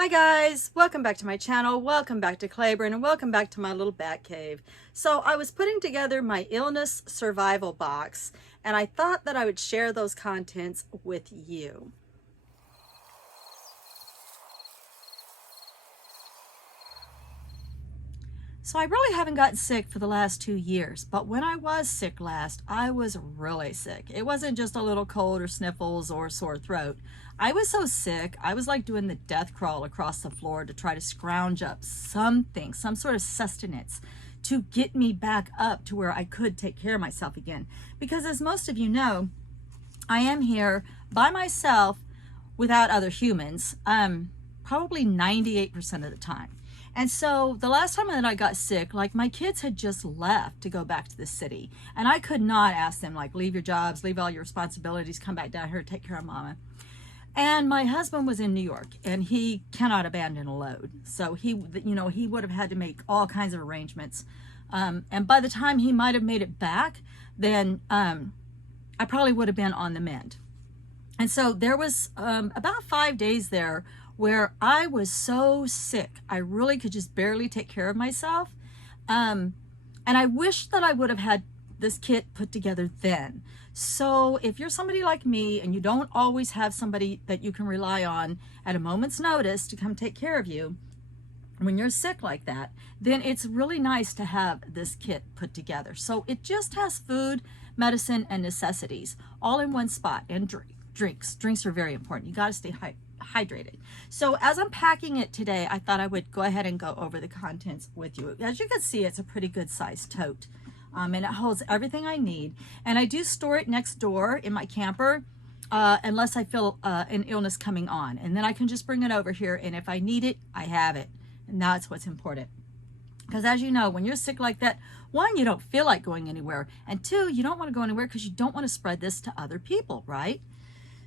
Hi guys, welcome back to my channel, welcome back to Claiborne, and welcome back to my little bat cave. So I was putting together my illness survival box, and I thought that I would share those contents with you. So I really haven't gotten sick for the last 2 years, but when I was sick last, I was really sick. It wasn't just a little cold or sniffles or sore throat. I was so sick, I was like doing the death crawl across the floor to try to scrounge up something, some sort of sustenance to get me back up to where I could take care of myself again. Because as most of you know, I am here by myself without other humans, probably 98% of the time. And so the last time that I got sick, like my kids had just left to go back to the city. And I could not ask them, like, leave your jobs, leave all your responsibilities, come back down here, take care of mama. And my husband was in New York and he cannot abandon a load. So he would have had to make all kinds of arrangements. And by the time he might have made it back, then I probably would have been on the mend. And so there was about 5 days there where I was so sick, I really could just barely take care of myself. And I wish that I would have had this kit put together then. So if you're somebody like me and you don't always have somebody that you can rely on at a moment's notice to come take care of you when you're sick like that, then it's really nice to have this kit put together. So it just has food, medicine, and necessities all in one spot, and drinks. Drinks are very important. You got to stay hydrated. So as I'm packing it today, I thought I would go ahead and go over the contents with you. As you can see, it's a pretty good sized tote, and it holds everything I need. And I do store it next door in my camper unless I feel an illness coming on, and then I can just bring it over here, and if I need it, I have it. And that's what's important. Because as you know, when you're sick like that, one, you don't feel like going anywhere, and two, you don't want to go anywhere because you don't want to spread this to other people, right?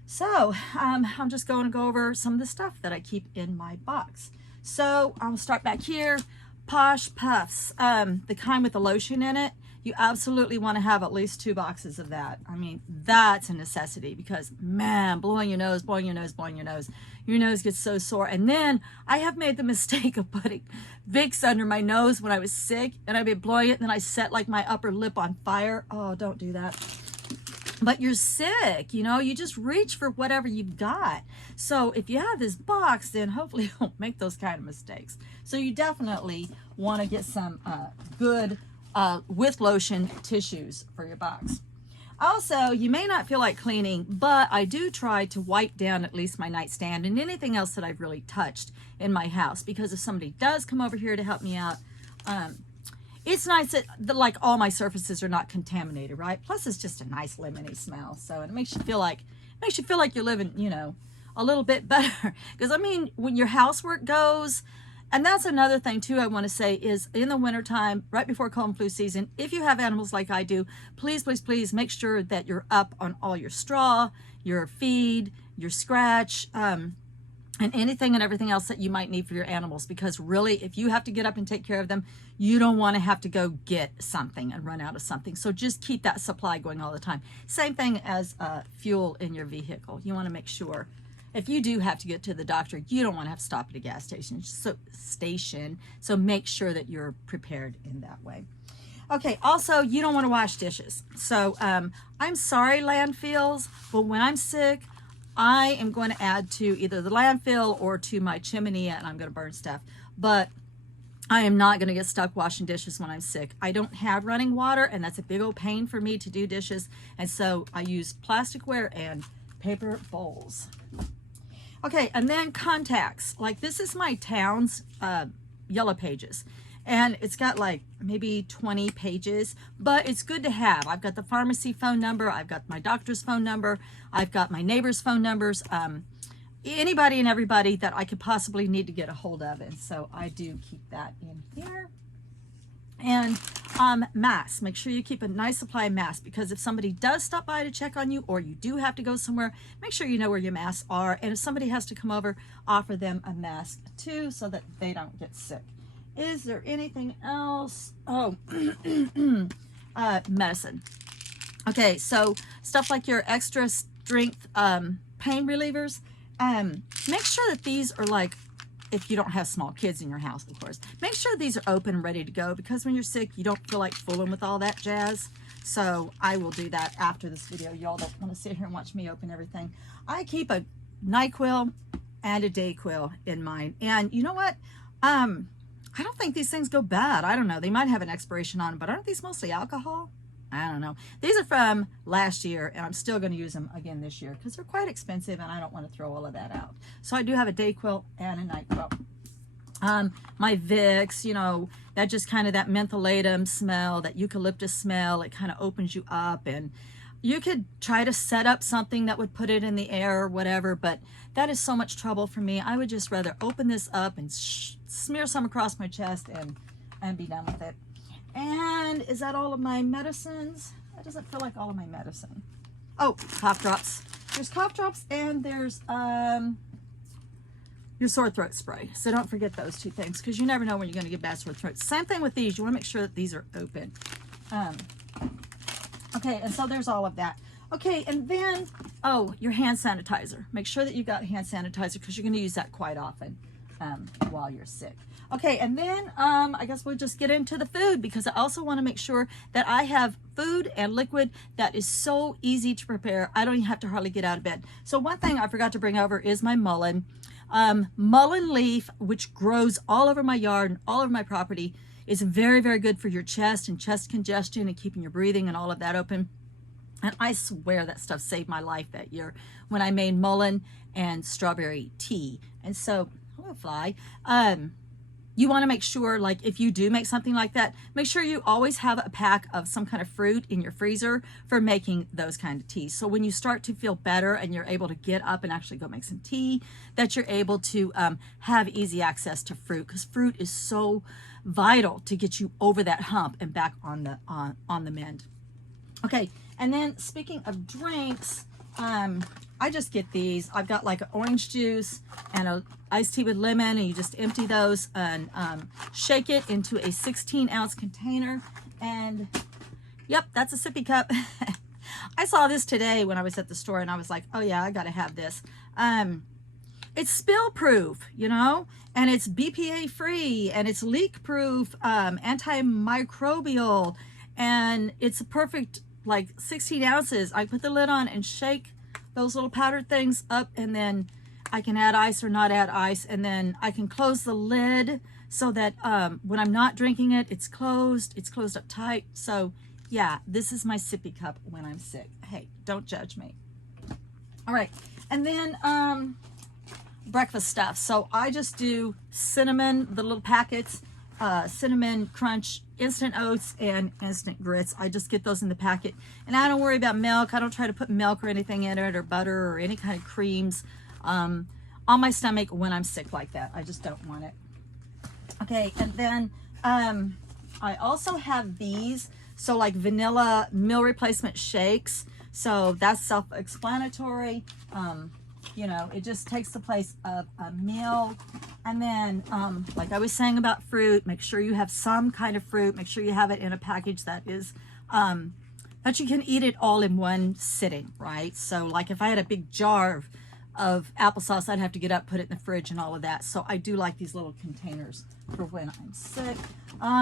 So I'm just going to go over some of the stuff that I keep in my box. So I'll start back here. Posh Puffs, the kind with the lotion in it. You absolutely want to have at least 2 boxes of that. I mean, that's a necessity because, man, blowing your nose, your nose gets so sore. And then I have made the mistake of putting Vicks under my nose when I was sick, and I've been blowing it, and then I set like my upper lip on fire. Oh, don't do that. But you're sick, you know, you just reach for whatever you've got. So if you have this box, then hopefully you won't make those kind of mistakes. So you definitely want to get some good with lotion tissues for your box. Also, you may not feel like cleaning, but I do try to wipe down at least my nightstand and anything else that I've really touched in my house, because if somebody does come over here to help me out, it's nice that like all my surfaces are not contaminated, right? Plus it's just a nice lemony smell. So it makes you feel like you're living, you know, a little bit better. Because I mean, when your housework goes, and that's another thing too I want to say, is in the wintertime, right before cold and flu season, if you have animals like I do, please, please, please make sure that you're up on all your straw, your feed, your scratch, and anything and everything else that you might need for your animals. Because really, if you have to get up and take care of them, you don't want to have to go get something and run out of something. So just keep that supply going all the time. Same thing as fuel in your vehicle. You want to make sure, if you do have to get to the doctor, you don't want to have to stop at a gas station. So make sure that you're prepared in that way. Okay, also, you don't want to wash dishes. So I'm sorry, landfills, but when I'm sick, I am going to add to either the landfill or to my chimney, and I'm going to burn stuff. But I am not going to get stuck washing dishes when I'm sick. I don't have running water, and that's a big old pain for me to do dishes. And so I use plasticware and paper bowls. Okay, and then contacts. Like, this is my town's Yellow Pages. And it's got like maybe 20 pages, but it's good to have. I've got the pharmacy phone number, I've got my doctor's phone number, I've got my neighbor's phone numbers, anybody and everybody that I could possibly need to get a hold of. And so I do keep that in here. And masks. Make sure you keep a nice supply of masks, because if somebody does stop by to check on you, or you do have to go somewhere, make sure you know where your masks are. And if somebody has to come over, offer them a mask too, so that they don't get sick. Is there anything else? Oh, medicine. Okay, so stuff like your extra strength pain relievers. Make sure that these are like if you don't have small kids in your house, of course. Make sure these are open and ready to go, because when you're sick, you don't feel like fooling with all that jazz. So I will do that after this video. Y'all don't want to sit here and watch me open everything. I keep a NyQuil and a DayQuil in mine. And you know what? I don't think these things go bad. I don't know. They might have an expiration on them, but aren't these mostly alcohol? I don't know. These are from last year, and I'm still going to use them again this year because they're quite expensive, and I don't want to throw all of that out. So I do have a DayQuil and a NyQuil. My Vicks, you know, that just kind of that mentholatum smell, that eucalyptus smell, it kind of opens you up. And you could try to set up something that would put it in the air or whatever, but that is so much trouble for me. I would just rather open this up and smear some across my chest and be done with it. And is that all of my medicines? That doesn't feel like all of my medicine. Oh, cough drops. There's cough drops, and there's your sore throat spray. So don't forget those two things, because you never know when you're going to get bad sore throat. Same thing with these. You want to make sure that these are open. Okay, and so there's all of that. Okay, and then, oh, your hand sanitizer. Make sure that you got hand sanitizer, because you're going to use that quite often while you're sick. Okay, and then I guess we'll just get into the food, because I also want to make sure that I have food and liquid that is so easy to prepare. I don't even have to hardly get out of bed. So one thing I forgot to bring over is my mullein. Mullein leaf, which grows all over my yard and all over my property, is very, very good for your chest and chest congestion and keeping your breathing and all of that open. And I swear that stuff saved my life that year when I made mullein and strawberry tea. And so, hello fly. You want to make sure, like, if you do make something like that, make sure you always have a pack of some kind of fruit in your freezer for making those kind of teas. So when you start to feel better and you're able to get up and actually go make some tea, that you're able to have easy access to fruit, because fruit is so vital to get you over that hump and back on the mend. Okay, and then speaking of drinks, I just get these. I've got like an orange juice and a iced tea with lemon, and you just empty those and shake it into a 16-ounce container. And yep, that's a sippy cup. I saw this today when I was at the store, and I was like, oh yeah, I gotta have this. It's spill proof, you know, and it's BPA free, and it's leak proof, antimicrobial, and it's a perfect, like, 16 ounces. I put the lid on and shake those little powdered things up, and then I can add ice or not add ice, and then I can close the lid so that when I'm not drinking it, it's closed up tight. So yeah, this is my sippy cup when I'm sick. Hey, don't judge me. All right, and then breakfast stuff. So I just do cinnamon, the little packets, cinnamon crunch, instant oats, and instant grits. I just get those in the packet, and I don't worry about milk. I don't try to put milk or anything in it, or butter or any kind of creams on my stomach when I'm sick like that. I just don't want it. Okay, and then I also have these, so like vanilla meal replacement shakes. So that's self-explanatory. You know, it just takes the place of a meal. And then, like I was saying about fruit, make sure you have some kind of fruit. Make sure you have it in a package that is, that you can eat it all in one sitting, right? So like if I had a big jar of applesauce, I'd have to get up, put it in the fridge and all of that. So I do like these little containers for when I'm sick.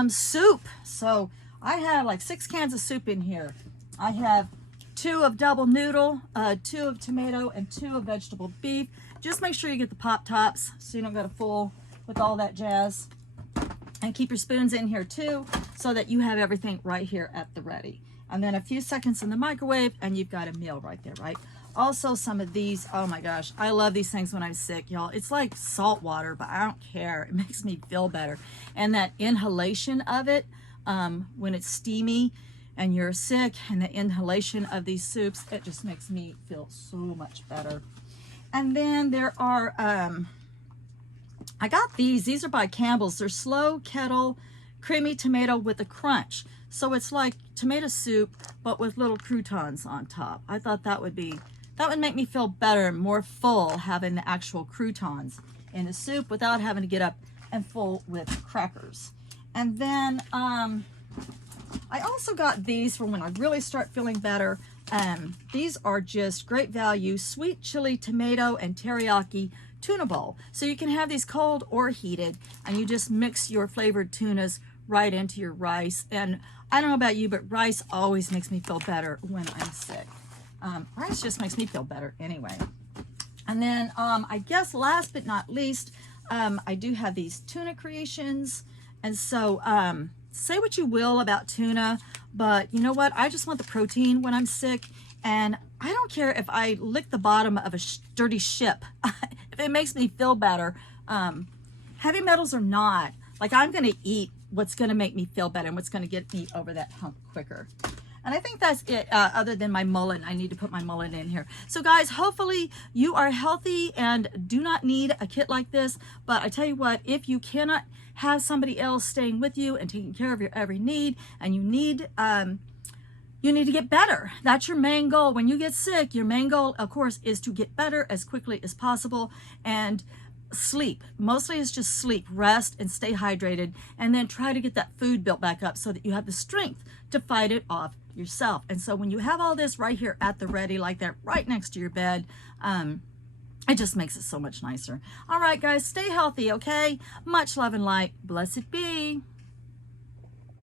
Soup. So I have like 6 cans of soup in here. I have 2 of double noodle, 2 of tomato, and 2 of vegetable beef. Just make sure you get the pop tops so you don't get a full with all that jazz. And keep your spoons in here too, so that you have everything right here at the ready. And then a few seconds in the microwave, and you've got a meal right there, right? Also, some of these, oh my gosh, I love these things when I'm sick, y'all. It's like salt water, but I don't care. It makes me feel better. And that inhalation of it, when it's steamy and you're sick, and the inhalation of these soups, it just makes me feel so much better. And then there are, I got these are by Campbell's. They're slow kettle creamy tomato with a crunch. So it's like tomato soup, but with little croutons on top. I thought that would make me feel better and more full, having the actual croutons in the soup without having to get up and full with crackers. And then I also got these for when I really start feeling better. These are just great value, sweet chili tomato and teriyaki tuna bowl. So you can have these cold or heated, and you just mix your flavored tunas right into your rice. And I don't know about you, but rice always makes me feel better when I'm sick. Rice just makes me feel better anyway. And then I guess last but not least, I do have these tuna creations. And so say what you will about tuna, but you know what? I just want the protein when I'm sick. And I don't care if I lick the bottom of a dirty ship. If it makes me feel better, heavy metals or not, like I'm going to eat what's going to make me feel better and what's going to get me over that hump quicker. And I think that's it, other than my mullet. I need to put my mullet in here. So guys, hopefully you are healthy and do not need a kit like this. But I tell you what, if you cannot have somebody else staying with you and taking care of your every need, and you need to get better. That's your main goal. When you get sick, your main goal, of course, is to get better as quickly as possible. And sleep. Mostly it's just sleep, rest, and stay hydrated. And then try to get that food built back up so that you have the strength to fight it off yourself. And so when you have all this right here at the ready, like that, right next to your bed, it just makes it so much nicer. All right, guys, stay healthy, okay? Much love and light. Blessed be.